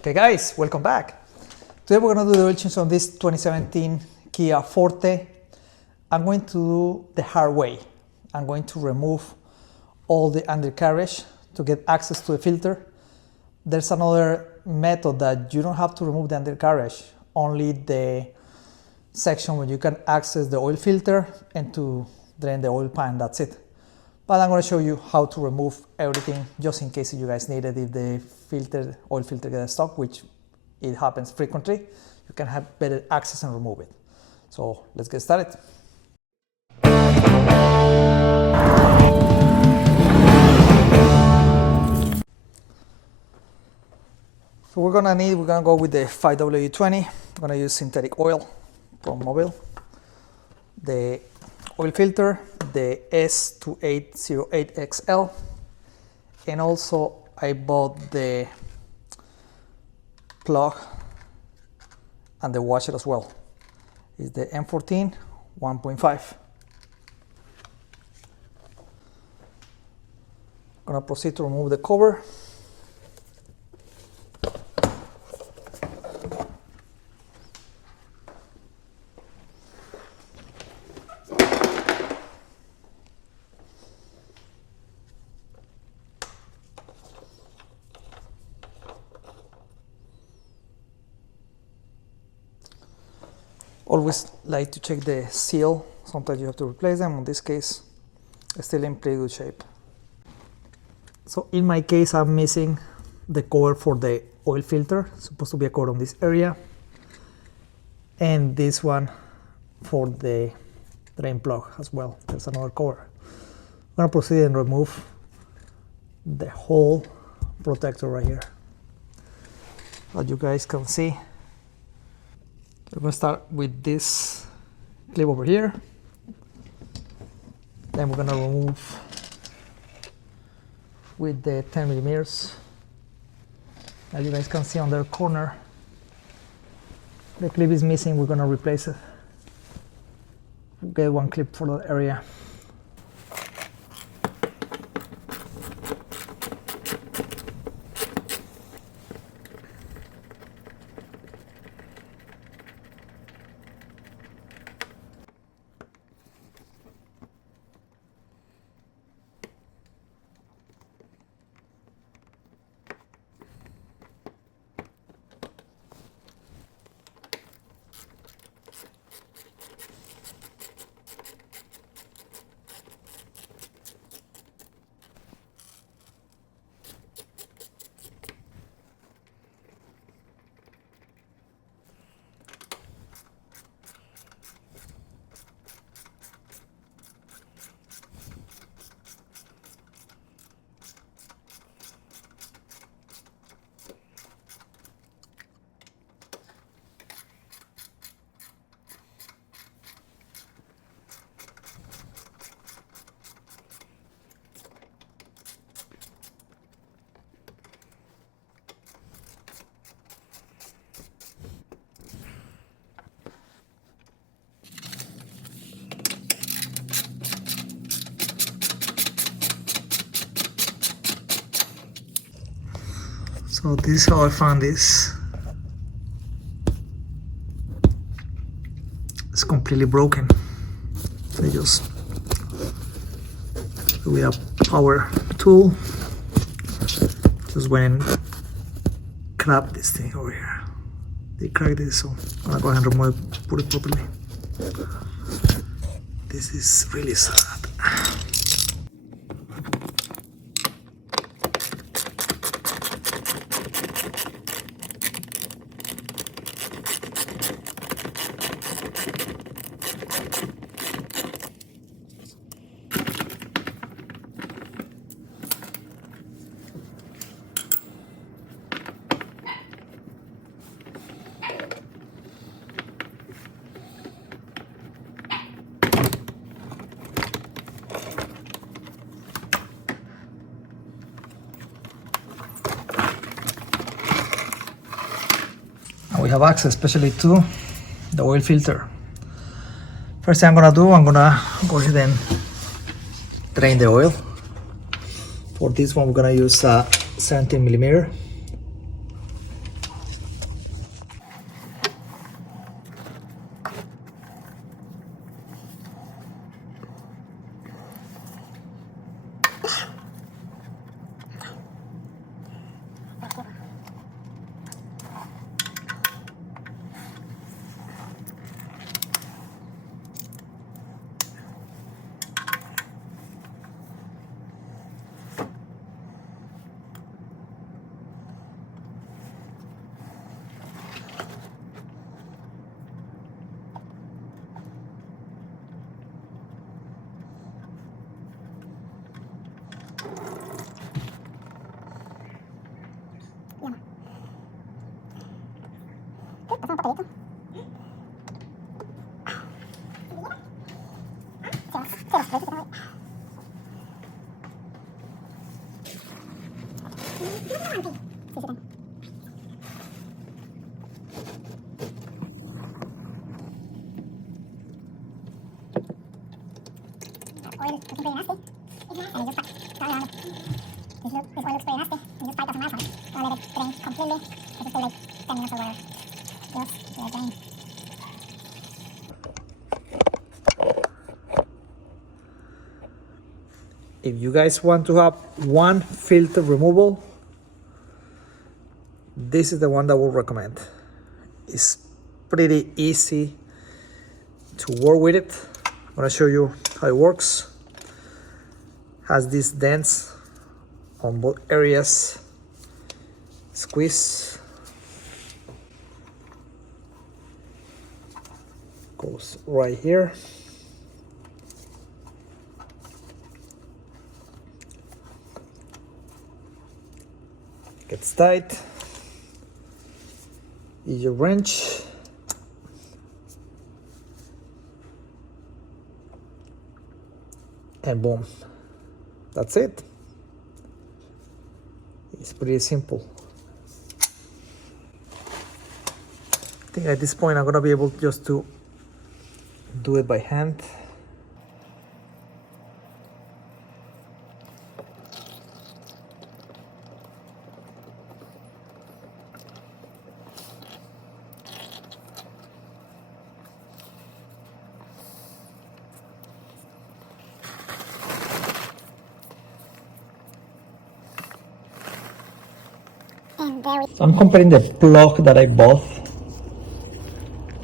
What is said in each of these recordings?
Okay guys, welcome back. Today we're going to do the oil change on this 2017 Kia Forte. I'm going to do the hard way. I'm going to remove all the undercarriage to get access to the filter. There's another method that you don't have to remove the undercarriage, only the section where you can access the oil filter and to drain the oil pan, that's it. But I'm going to show you how to remove everything just in case you guys need it. If the oil filter gets stuck, which it happens frequently, you can have better access and remove it. So let's get started. So we're gonna go with the 5W20. I'm gonna use synthetic oil from Mobile. The oil filter, the S2808XL, and also I bought the plug and the washer as well. It's the M14 1.5. Gonna proceed to remove the cover. Always like to check the seal. Sometimes you have to replace them. In this case, it's still in pretty good shape. So in my case, I'm missing the cover for the oil filter. It's supposed to be a cover on this area, and this one for the drain plug as well. There's another cover. I'm gonna proceed and remove the whole protector right here. As you guys can see, we're going to start with this clip over here. Then we're going to remove with the 10 millimeters. As you guys can see on the corner, the clip is missing. We're going to replace it. We'll get one clip for that area. So this is how I found this. It's completely broken. So I just with a power tool just went and cracked this thing over here. They cracked this, so I'm gonna go ahead and remove it, put it properly. This is really sad. We have access especially to the oil filter. First thing I'm gonna do, I'm gonna go ahead and drain the oil. For this one, we're gonna use 17 millimeter. Oil looking pretty nasty. And you just turn around. This oil looks pretty nasty. You just pipe it off from outside. I'll let it drain completely. It will take like 10 minutes or whatever. Just let it drain. If you guys want to have one filter removal, this is the one that we'll recommend. It's pretty easy to work with it. I'm gonna show you how it works. Has these dents on both areas. Squeeze. Goes right here. Gets tight. Use your wrench. And boom. That's it. It's pretty simple. I think at this point I'm gonna be able just to do it by hand. So I'm comparing the plug that I bought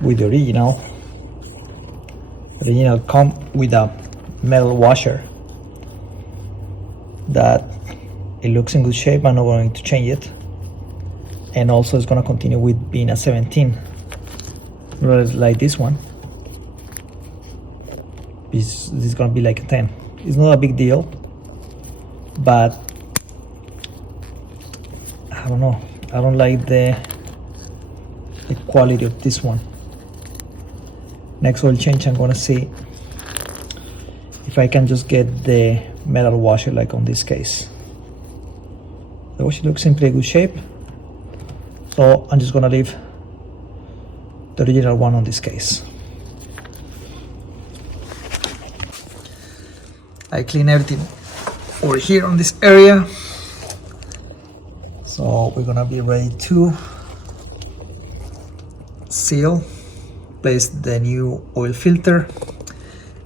with the original. The original come with a metal washer that it looks in good shape. I'm not going to change it, and also it's going to continue with being a 17, whereas like this one, this is going to be like a 10. It's not a big deal, but I don't know. I don't like the quality of this one. Next oil change, I'm gonna see if I can just get the metal washer like on this case. The washer looks in pretty good shape, so I'm just gonna leave the original one on this case. I clean everything over here on this area. So we're gonna be ready to seal, place the new oil filter,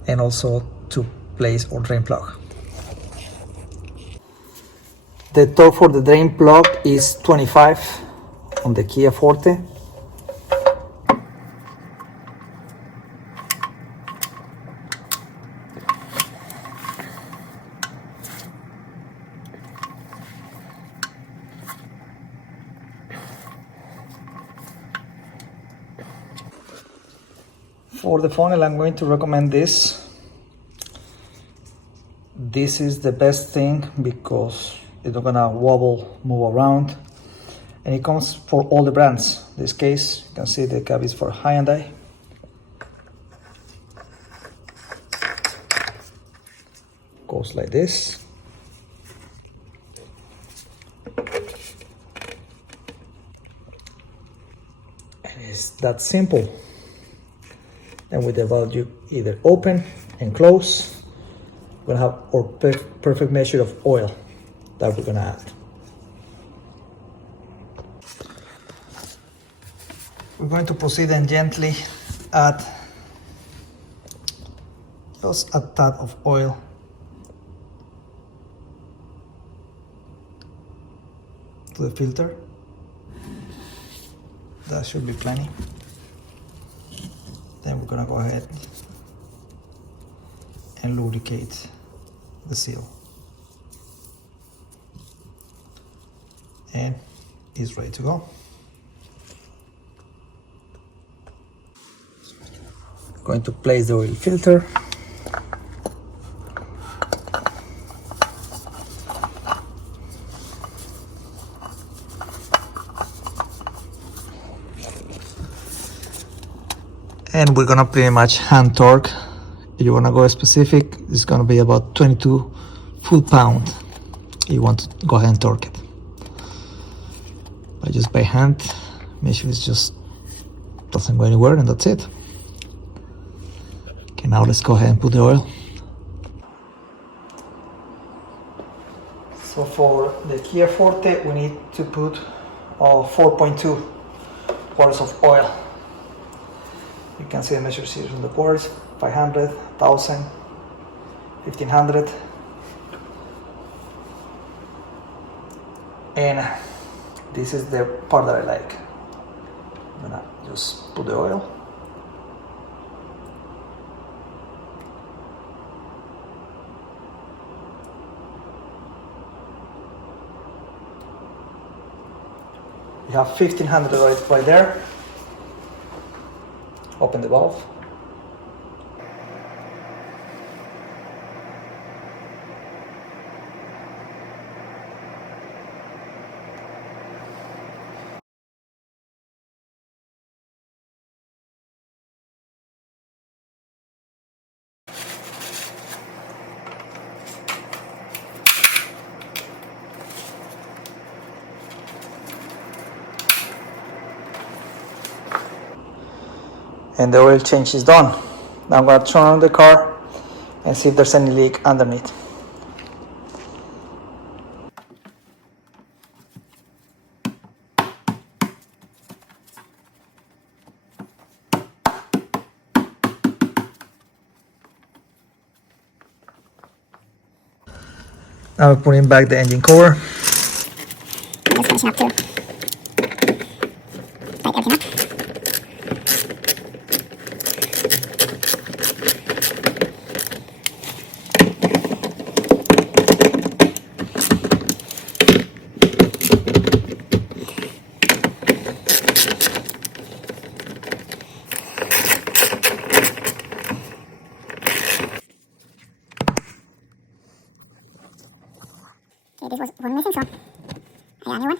and also to place our drain plug. The torque for the drain plug is 25 on the KIA Forte. For the funnel, I'm going to recommend this. This is the best thing because it's not gonna wobble, move around, and it comes for all the brands. In this case, you can see the cap is for Hyundai. Goes like this. And it's that simple. And with the valve you either open and close, we're gonna have our perfect measure of oil that we're gonna add. We're going to proceed and gently add just a tad of oil to the filter. That should be plenty. Then we're gonna go ahead and lubricate the seal. And it's ready to go. Going to place the oil filter. And we're gonna pretty much hand torque. If you wanna go specific, it's gonna be about 22 foot-pound. You want to go ahead and torque it. But just by hand, make sure it just doesn't go anywhere, and that's it. Okay, now let's go ahead and put the oil. So for the Kia Forte, we need to put 4.2 quarts of oil. You can see the measures here on the quarts: 500, 1000, 1500. And this is the part that I like. I'm gonna just put the oil. You have 1500 right there. Open the valve. And the oil change is done. Now I'm going to turn on the car and see if there's any leak underneath. Now we're putting back the engine cover. I'm just finishing up too. Tight everything up. Okay, this was one missing, so I got a new one.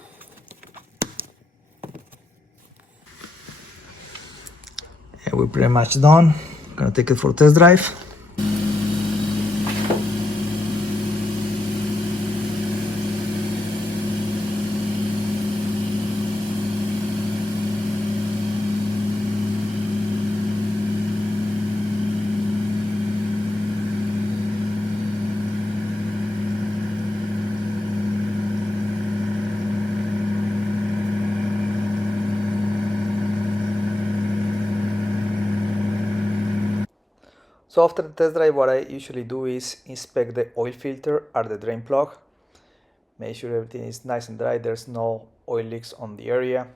Yeah, we're pretty much done. Gonna take it for a test drive. So after the test drive, what I usually do is inspect the oil filter or the drain plug. Make sure everything is nice and dry, there's no oil leaks on the area.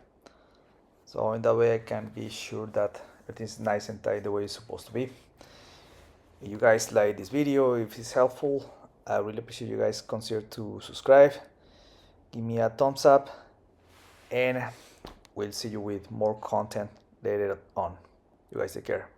So in that way I can be sure that everything is nice and tight the way it's supposed to be. If you guys like this video, if it's helpful, I really appreciate you guys consider to subscribe, give me a thumbs up, and we'll see you with more content later on. You guys take care.